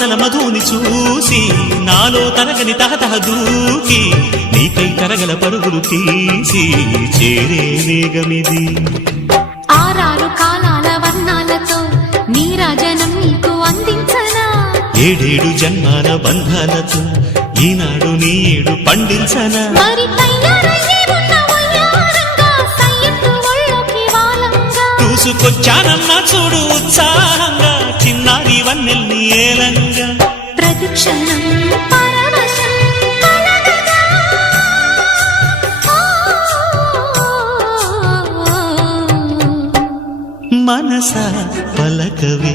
మమతల మధుని చూసి నాలో తరగని తహతహ దూకి నీకై తరగల పరుగులు తీసి చేరే వేగమిది. ఆరారు కాలాల వర్ణాలతో నీరాజనం నీకు అందించనా, ఏడేడు జన్మాల బంధాలతో ఈనాడు నీడు పండించనా. మరి తయారయ్యే ఉన్న వయ్యారంగా సయ్యత్తు ఒళ్ళోకి వాలంగా చూసుకొచ్చానమ్మా చూడు ఉత్సాహంగా చిన్నారి వన్నెల్ని ఏలంగా. ప్రతిక్షణం పరవశం కలగగా మనస పలకవే